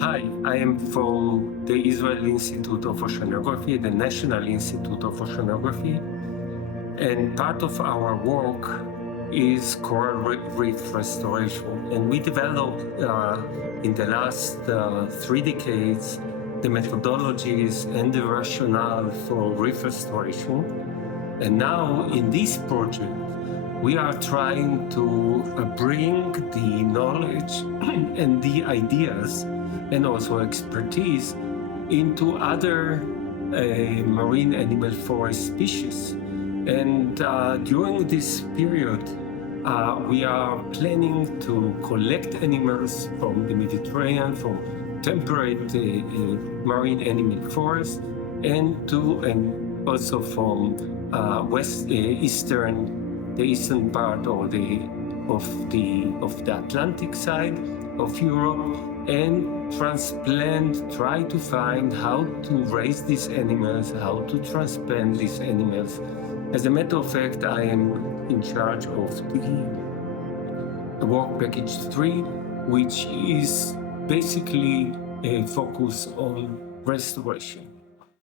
Hi, I am from the Israel Institute of Oceanography, the National Institute of Oceanography, and part of our work is coral reef restoration. And we developed in the last 3 decades the methodologies and the rationale for reef restoration. And now in this project, we are trying to bring the knowledge and the ideas and also expertise into other marine animal forest species. And during this period, we are planning to collect animals from the Mediterranean, from temperate marine animal forests, and also from the eastern part of the Atlantic side of Europe, and try to find how to raise these animals, how to transplant these animals. As a matter of fact, I am in charge of the work package 3, which is basically a focus on restoration.